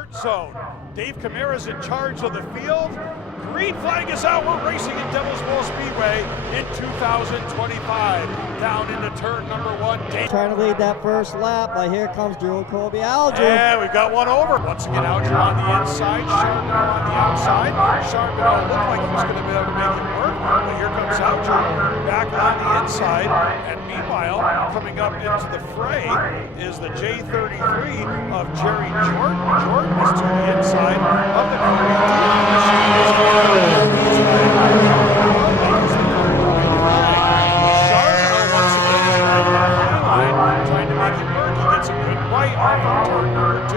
start zone. Dave Camara's in charge of the field. Green flag is out. We're racing at Devil's Bowl Speedway in 2025. Down into turn number 1. Trying to lead that first lap, but here comes Drew Colby Alger. And we've got one over. Once again, Alger on the inside, Charbonneau on the outside. Charbonneau looked like he was going to be able to make it work, but here comes Alger back on the inside. And meanwhile, coming up into the fray is the J33 of Jerry Jordan. Jordan is to the inside of the Cody trying to make it work. He gets a good right off of turn number 2.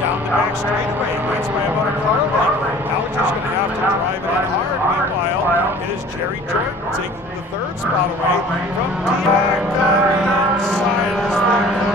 Down the back straightaway. Wins by about a car length. Alger's going to have to drive it in hard. Meanwhile, it is Jerry Jordan taking the 3rd spot away from Diak on the inside as they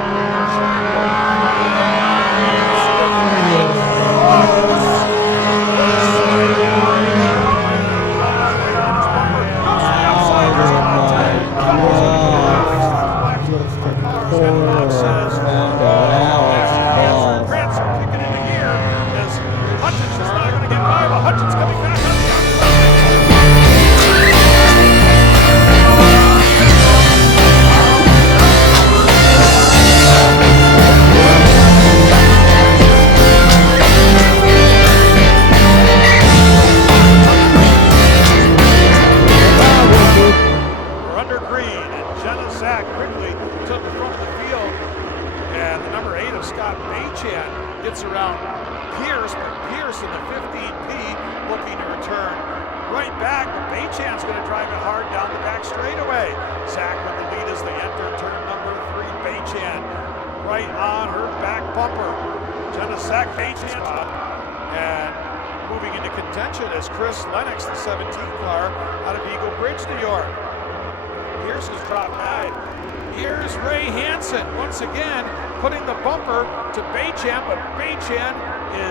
gets around Pierce, but Pierce in the 15P looking to return right back, but Baychan's going to drive it hard down the back straightaway. Zach with the lead as they enter turn number 3. Baychan right on her back bumper. Jenna Zach Baychan and moving into contention is Chris Lennox, the 17th car out of Eagle Bridge, New York. Pierce has dropped back. Here's Ray Hansen once again putting the bumper to Baychan, but Baychan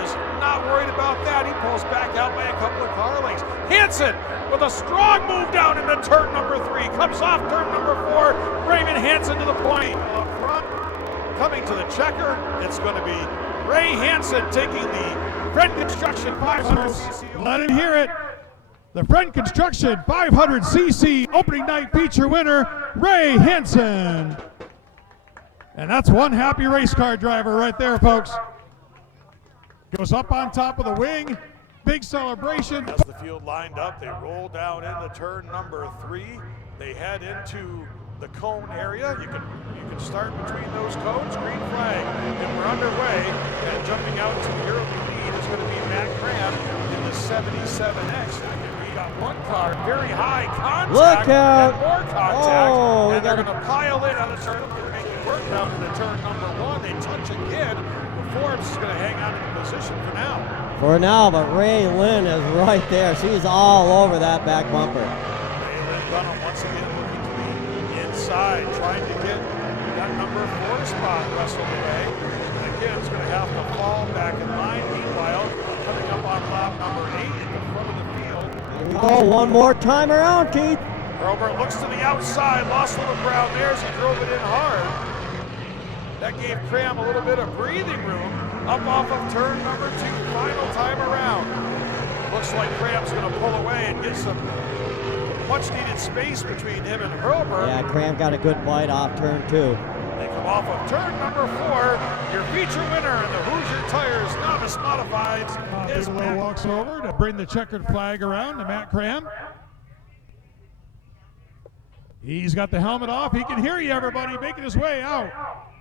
is not worried about that. He pulls back out by a couple of car lengths. Hansen with a strong move down into turn number 3. Comes off turn number 4. Raymond Hansen to the point. Up front, coming to the checker, it's going to be Ray Hansen taking the Friend Construction 500cc. Let him hear it. The Friend Construction 500cc opening night feature winner, Ray Hansen. And that's one happy race car driver right there, folks. Goes up on top of the wing. Big celebration. As the field lined up, they roll down into turn number 3. They head into the cone area. You can start between those cones. Green flag. And we're underway. And jumping out to the early lead is going to be Matt Graham in the 77X. One car, very high contact. Look out! And more contact. Oh, and they're going to pile in on the turn. They're making work down to the turn number 1. They touch again. Forbes is going to hang on to the position for now. For now, but Ray Lynn is right there. She's all over that back bumper. Ray Lynn Dunham once again looking to the inside, trying to get that number 4 spot wrestled away. And again, it's going to have to fall back in line. Meanwhile, coming up on lap number 8 in the front of the field. Oh, one more time around, Keith. Robert looks to the outside, lost a little ground there as he drove it in hard. That gave Cram a little bit of breathing room up off of turn number 2, final time around. Looks like Cram's going to pull away and get some much needed space between him and Hurlburt. Yeah, Cram got a good bite off turn 2. They come off of turn number 4. Your feature winner in the Hoosier Tires Novice Modifieds is Billoo Matt. walks over to bring the checkered flag around to Matt Cram. He's got the helmet off. He can hear you, everybody, making his way out.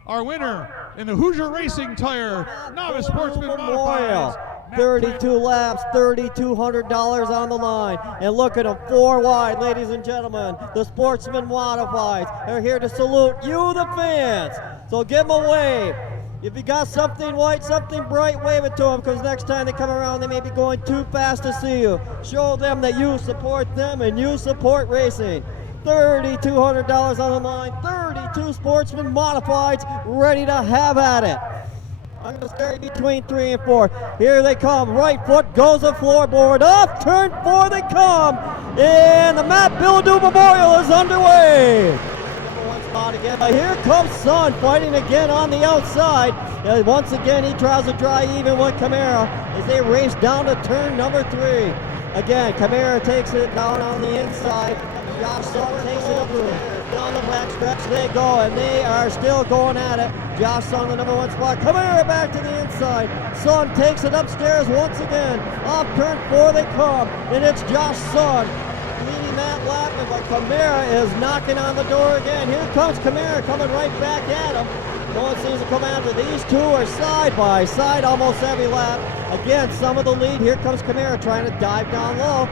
Our winner in the Hoosier Racing Tire Novice Sportsman Modifieds. 32 laps, $3,200 on the line. And look at them, 4 wide, ladies and gentlemen. The Sportsman Modifieds are here to salute you, the fans. So give them a wave. If you got something white, something bright, wave it to them, because next time they come around, they may be going too fast to see you. Show them that you support them and you support racing. $3,200 on the line, 32 Sportsman Modifieds ready to have at it. I'm going to stay between 3 and 4. Here they come. Right foot goes the floorboard. Off turn 4 they come. And the Matt Billoo Memorial is underway. Number 1 spot again. Here comes Sun fighting again on the outside. Once again, he tries to dry even with Camara as they race down to turn number 3. Again, Camara takes it down on the inside. Josh Sung takes it up down the back stretch they go, and they are still going at it. Josh Sung, the number 1 spot. Camara back to the inside. Sung takes it upstairs once again. Off turn 4 they come, and it's Josh Sung leading that lap, but Camara is knocking on the door again. Here comes Camara coming right back at him. No one seems to come after. These two are side by side almost every lap. Again, some of the lead. Here comes Camara trying to dive down low.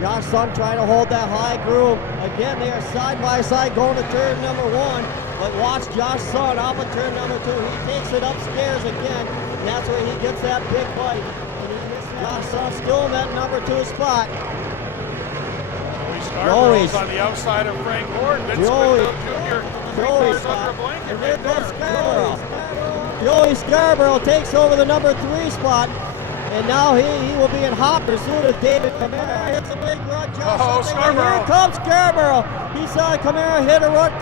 Josh Sung trying to hold that high groove. Again, they are side by side going to turn number 1. But watch Josh Sung off of turn number 2. He takes it upstairs again. And that's where he gets that big bite. Josh Sung still in that number 2 spot. Scarborough's on the outside of Frank Ward. Vince Whitfield Jr. Joey Scarborough. Joey Scarborough takes over the number 3 spot. And now he will be in hot pursuit of David Camara. Hits a big run. Scarborough. Here comes Scarborough. He saw Camara hit a run.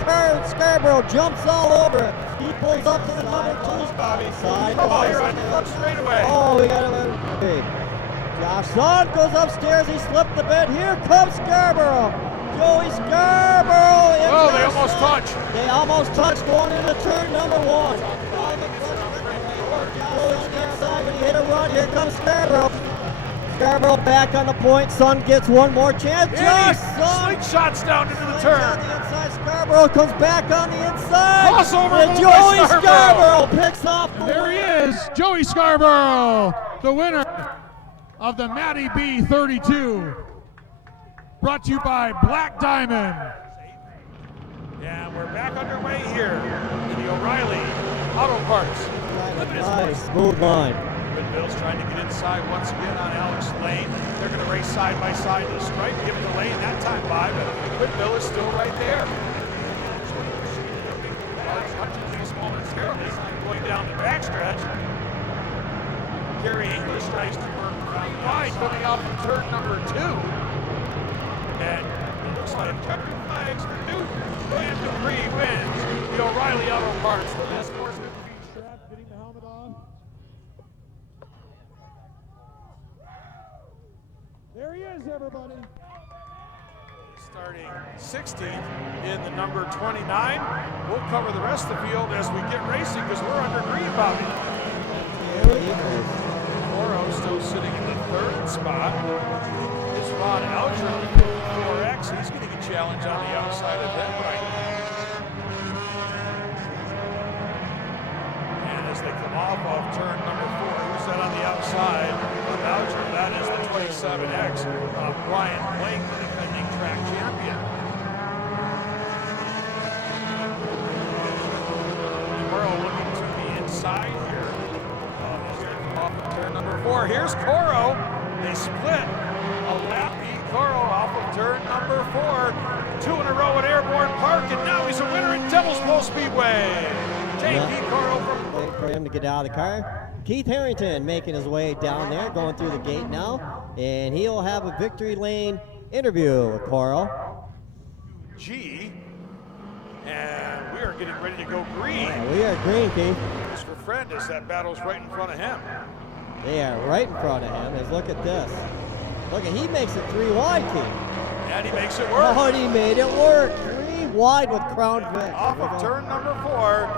Scarborough jumps all over it. He pulls up to the number 2 spot. You're on the straightaway. Oh, we got a big. Josh Sung goes upstairs. He slipped the bit. Here comes Scarborough. Joey Scarborough. Oh, they almost touched. They almost touched going into turn number 1. He hit a run. Here comes Scarborough. Scarborough back on the point. Sung gets one more chance. Josh Sung slingshots down into the turn. The inside. Scarborough comes back on the inside. Crossover. And Joey Scarborough picks off. There he is, Joey Scarborough, the winner of the Matty B 32. Brought to you by Black Diamond. Yeah, we're back underway here in the O'Reilly Auto Parts. Nice, smooth line. Bill's trying to get inside once again on Alex Lane. They're going to race side by side to the stripe, give the lane that time by, but Bill is still right there. Going down the backstretch. Gary English tries to work wide, coming out from turn number 2. And it looks like checkered flags for Newton. And Dupree wins the O'Reilly Auto Parts. The best course Getting the helmet off. There he is, everybody. Starting 16th in the number 29. We'll cover the rest of the field as we get racing because we're under green, Bobby. Oro still sitting in the 3rd spot. It's Ron Alger, 4X. He's getting a challenge on the outside of them right now. And as they come off of turn number 4, who's that on the outside of Alger? That is the 27X of Brian Blake, the defending track champion. Oro looking to the inside here. Off of turn number 4. Here's Coro. They split a lap. Coro off of turn number 4. 2 in a row at Airborne Park, and now he's a winner at Devil's Bowl Speedway. J.P. Coro from... Wait for him to get out of the car. Keith Harrington making his way down there, going through the gate now, and he'll have a victory lane interview with Coro. G. And we are getting ready to go green. Yeah, we are green, Keith. Mr. Friend, as that battle's right in front of him. They are right in front of him. As look at this. Look at, he makes it 3 wide, Keith. And he makes it work. Oh, he made it work. 3 wide with Crown Vic. Off of turn number 4,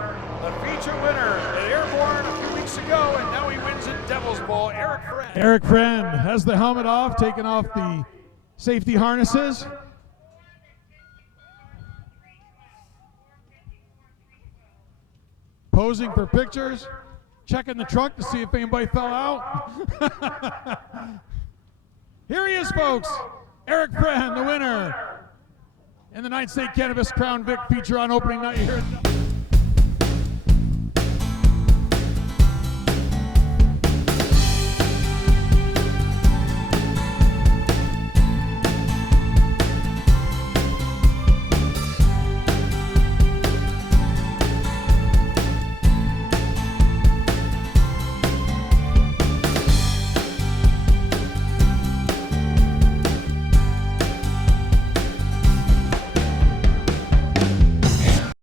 the feature winner at Airborne a few weeks ago, and now he wins at Devil's Bowl, Eric Friend. Eric Friend has the helmet off, taking off the safety harnesses. Posing for pictures, checking the trunk to see if anybody fell out. Here he is, folks. Eric Friend, the winner in the Night State Cannabis Crown Vic feature on opening night here.